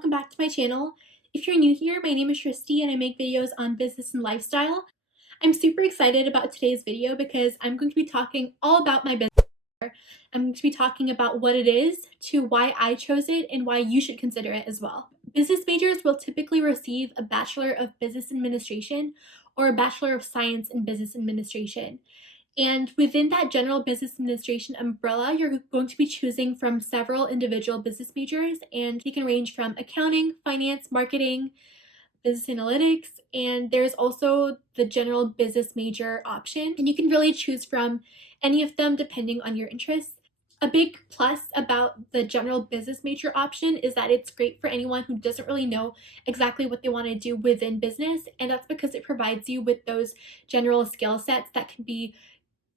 welcome back to my channel. If you're new here, my name is Tristy and I make videos on business and lifestyle. I'm super excited about today's video because I'm going to be talking all about my business. I'm going to be talking about what it is, to why I chose it, and why you should consider it as well. Business majors will typically receive a Bachelor of Business Administration or a Bachelor of Science in Business Administration. And within that general business administration umbrella, you're going to be choosing from several individual business majors, and they can range from accounting, finance, marketing, business analytics, and there's also the general business major option. And you can really choose from any of them depending on your interests. A big plus about the general business major option is that it's great for anyone who doesn't really know exactly what they want to do within business, and that's because it provides you with those general skill sets that can be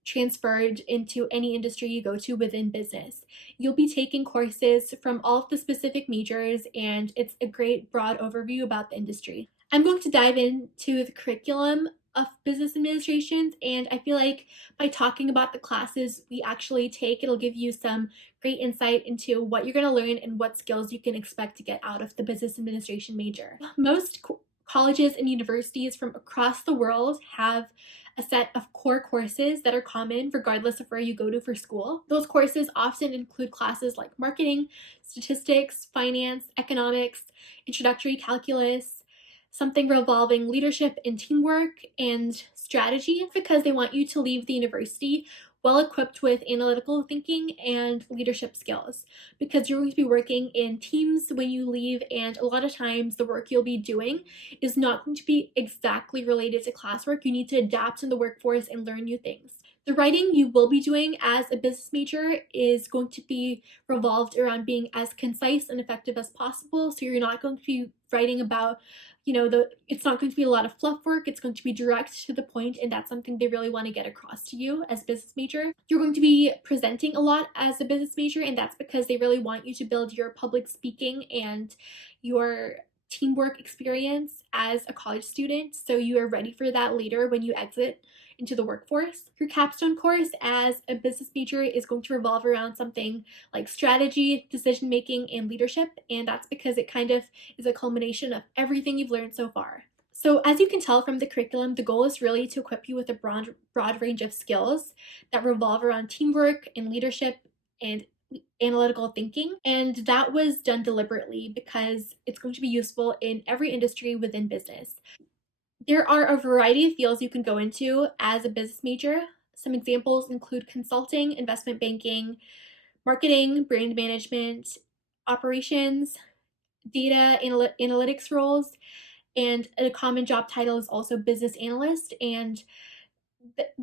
transferred into any industry you go to within business. You'll be taking courses from all of the specific majors, and it's a great broad overview about the industry. I'm going to dive into the curriculum of business administrations, and I feel like by talking about the classes we actually take, it'll give you some great insight into what you're going to learn and what skills you can expect to get out of the business administration major. Most colleges and universities from across the world have a set of core courses that are common regardless of where you go to for school. Those courses often include classes like marketing, statistics, finance, economics, introductory calculus, something revolving leadership and teamwork, and strategy, because they want you to leave the university well equipped with analytical thinking and leadership skills, because you're going to be working in teams when you leave, and a lot of times the work you'll be doing is not going to be exactly related to classwork. You need to adapt in the workforce and learn new things. The writing you will be doing as a business major is going to be revolved around being as concise and effective as possible. So you're not going to be writing about, it's not going to be a lot of fluff work. It's going to be direct to the point, and that's something they really want to get across to you as a business major. You're going to be presenting a lot as a business major, and that's because they really want you to build your public speaking and your teamwork experience as a college student, so you are ready for that later when you exit into the workforce. Your capstone course as a business major is going to revolve around something like strategy, decision making, and leadership, and that's because it kind of is a culmination of everything you've learned so far. So as you can tell from the curriculum, the goal is really to equip you with a broad range of skills that revolve around teamwork and leadership and analytical thinking, and that was done deliberately because it's going to be useful in every industry within business. There are a variety of fields you can go into as a business major. Some examples include consulting, investment banking, marketing, brand management, operations, data analytics roles, and a common job title is also business analyst. And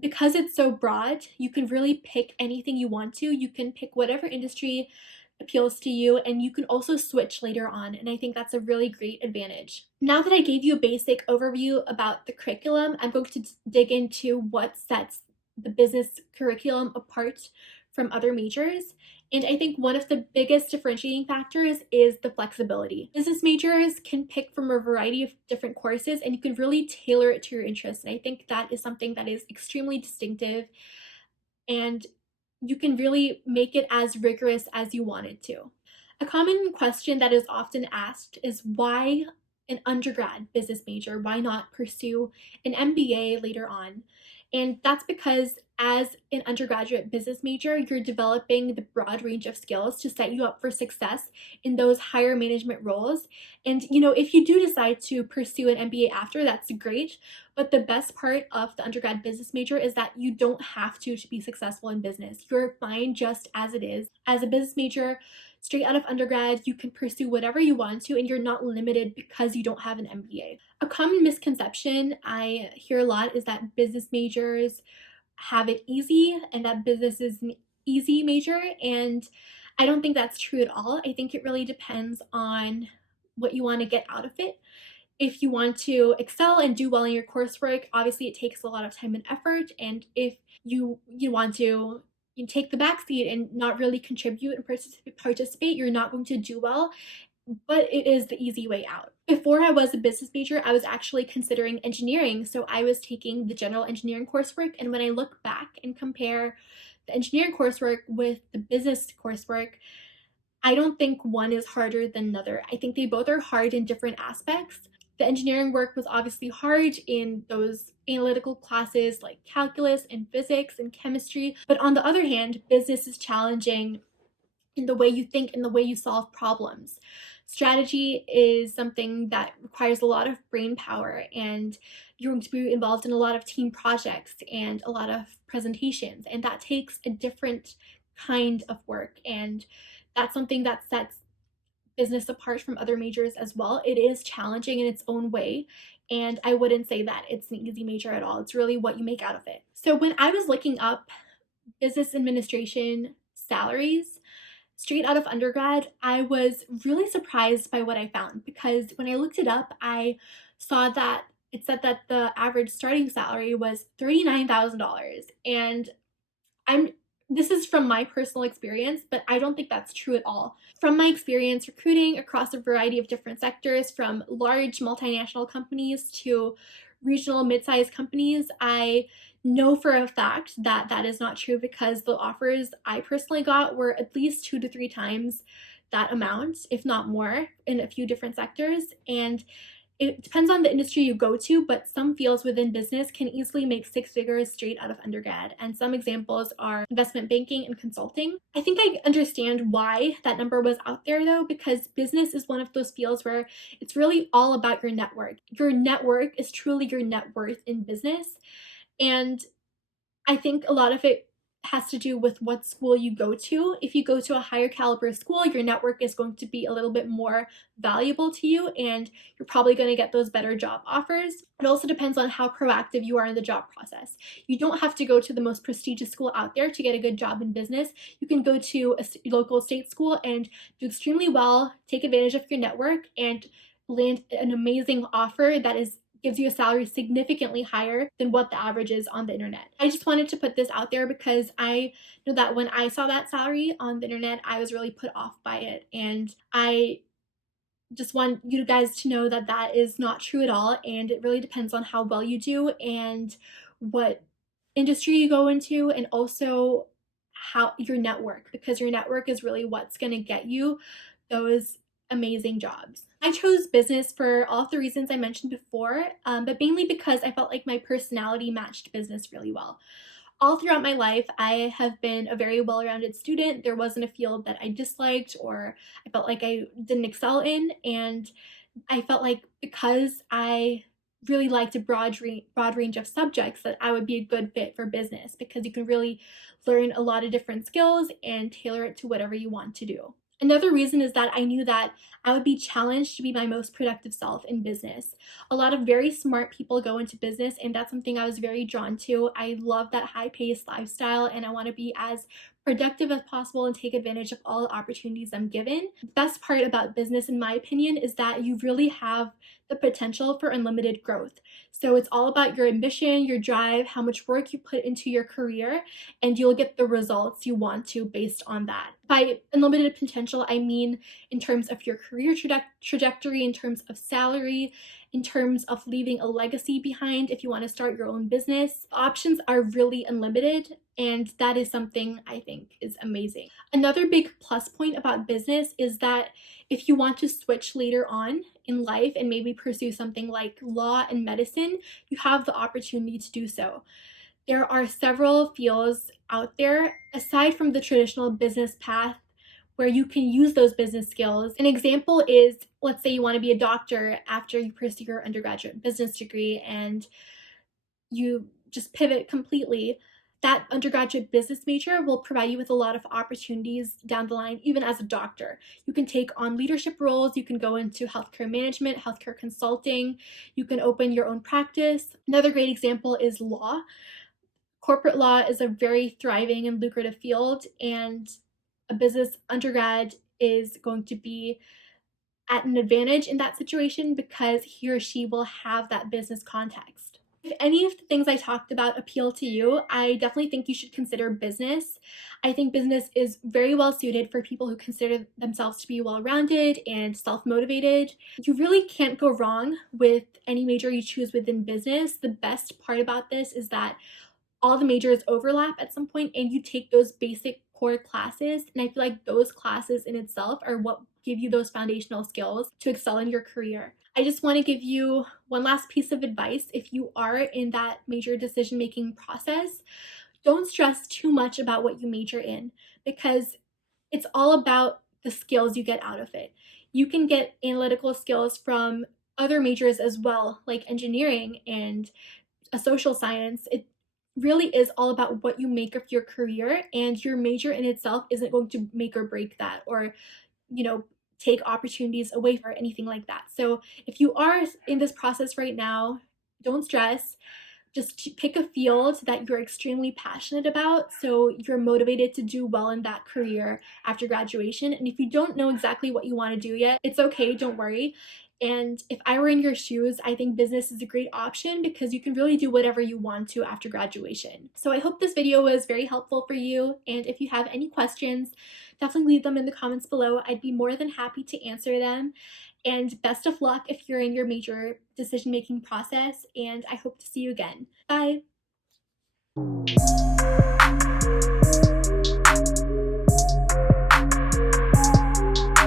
because it's so broad, you can really pick anything you want to. You can pick whatever industry appeals to you, and you can also switch later on, and I think that's a really great advantage. Now that I gave you a basic overview about the curriculum, I'm going to dig into what sets the business curriculum apart from other majors, and I think one of the biggest differentiating factors is the flexibility. Business majors can pick from a variety of different courses, and you can really tailor it to your interests, and I think that is something that is extremely distinctive, and you can really make it as rigorous as you want it to. A common question that is often asked is, why an undergrad business major? Why not pursue an MBA later on? And that's because as an undergraduate business major, you're developing the broad range of skills to set you up for success in those higher management roles. And if you do decide to pursue an MBA after, that's great. But the best part of the undergrad business major is that you don't have to be successful in business. You're fine just as it is. As a business major, straight out of undergrad, you can pursue whatever you want to, and you're not limited because you don't have an MBA. A common misconception I hear a lot is that business majors have it easy and that business is an easy major, and I don't think that's true at all. I think it really depends on what you want to get out of it. If you want to excel and do well in your coursework, obviously it takes a lot of time and effort, and if you want to take the back seat and not really contribute and participate, you're not going to do well, but it is the easy way out. Before I was a business major, I was actually considering engineering, so I was taking the general engineering coursework, and when I look back and compare the engineering coursework with the business coursework, I don't think one is harder than another. I think they both are hard in different aspects. The engineering work was obviously hard in those analytical classes like calculus and physics and chemistry. But on the other hand, business is challenging in the way you think and the way you solve problems. Strategy is something that requires a lot of brain power, and you're going to be involved in a lot of team projects and a lot of presentations, and that takes a different kind of work. And that's something that sets business apart from other majors as well. It is challenging in its own way, and I wouldn't say that it's an easy major at all. It's really what you make out of it. So when I was looking up business administration salaries straight out of undergrad, I was really surprised by what I found, because when I looked it up, I saw that it said that the average starting salary was $39,000. And I'm this is from my personal experience, but I don't think that's true at all. From my experience recruiting across a variety of different sectors, from large multinational companies to regional mid-sized companies, I know for a fact that that is not true, because the offers I personally got were at least 2 to 3 times that amount, if not more, in a few different sectors. And it depends on the industry you go to, but some fields within business can easily make 6 figures straight out of undergrad. And some examples are investment banking and consulting. I think I understand why that number was out there though, because business is one of those fields where it's really all about your network. Your network is truly your net worth in business. And I think a lot of it has to do with what school you go to. If you go to a higher caliber school, your network is going to be a little bit more valuable to you, and you're probably going to get those better job offers. It also depends on how proactive you are in the job process. You don't have to go to the most prestigious school out there to get a good job in business. You can go to a local state school and do extremely well, take advantage of your network, and land an amazing offer that gives you a salary significantly higher than what the average is on the internet. I just wanted to put this out there because I know that when I saw that salary on the internet, I was really put off by it. And I just want you guys to know that that is not true at all. And it really depends on how well you do and what industry you go into, and also how your network, because your network is really what's going to get you those amazing jobs. I chose business for all of the reasons I mentioned before, but mainly because I felt like my personality matched business really well. All throughout my life, I have been a very well rounded student. There wasn't a field that I disliked or I felt like I didn't excel in. And I felt like because I really liked a broad range of subjects, that I would be a good fit for business, because you can really learn a lot of different skills and tailor it to whatever you want to do. Another reason is that I knew that I would be challenged to be my most productive self in business. A lot of very smart people go into business, and that's something I was very drawn to. I love that high paced lifestyle, and I want to be as productive as possible and take advantage of all the opportunities I'm given. The best part about business, in my opinion, is that you really have the potential for unlimited growth. So it's all about your ambition, your drive, how much work you put into your career, and you'll get the results you want to based on that. By unlimited potential, I mean in terms of your career trajectory, in terms of salary, in terms of leaving a legacy behind if you want to start your own business. Options are really unlimited, and that is something I think is amazing. Another big plus point about business is that if you want to switch later on in life and maybe pursue something like law and medicine, you have the opportunity to do so. There are several fields out there aside from the traditional business path where you can use those business skills. An example is, let's say you want to be a doctor after you pursue your undergraduate business degree and you just pivot completely. That undergraduate business major will provide you with a lot of opportunities down the line, even as a doctor. You can take on leadership roles, you can go into healthcare management, healthcare consulting, you can open your own practice. Another great example is law. Corporate law is a very thriving and lucrative field, and a business undergrad is going to be at an advantage in that situation because he or she will have that business context. If any of the things I talked about appeal to you, I definitely think you should consider business. I think business is very well suited for people who consider themselves to be well rounded and self motivated. You really can't go wrong with any major you choose within business. The best part about this is that all the majors overlap at some point and you take those basic core classes. And I feel like those classes in itself are what give you those foundational skills to excel in your career. I just want to give you one last piece of advice. If you are in that major decision making process, don't stress too much about what you major in, because it's all about the skills you get out of it. You can get analytical skills from other majors as well, like engineering and a social science. It really is all about what you make of your career, and your major in itself isn't going to make or break that, or, you know, take opportunities away or anything like that. So if you are in this process right now, don't stress. Just pick a field that you're extremely passionate about so you're motivated to do well in that career after graduation. And if you don't know exactly what you want to do yet, it's okay, don't worry. And if I were in your shoes, I think business is a great option because you can really do whatever you want to after graduation. So I hope this video was very helpful for you. And if you have any questions, definitely leave them in the comments below. I'd be more than happy to answer them. And best of luck if you're in your major decision making process. And I hope to see you again. Bye.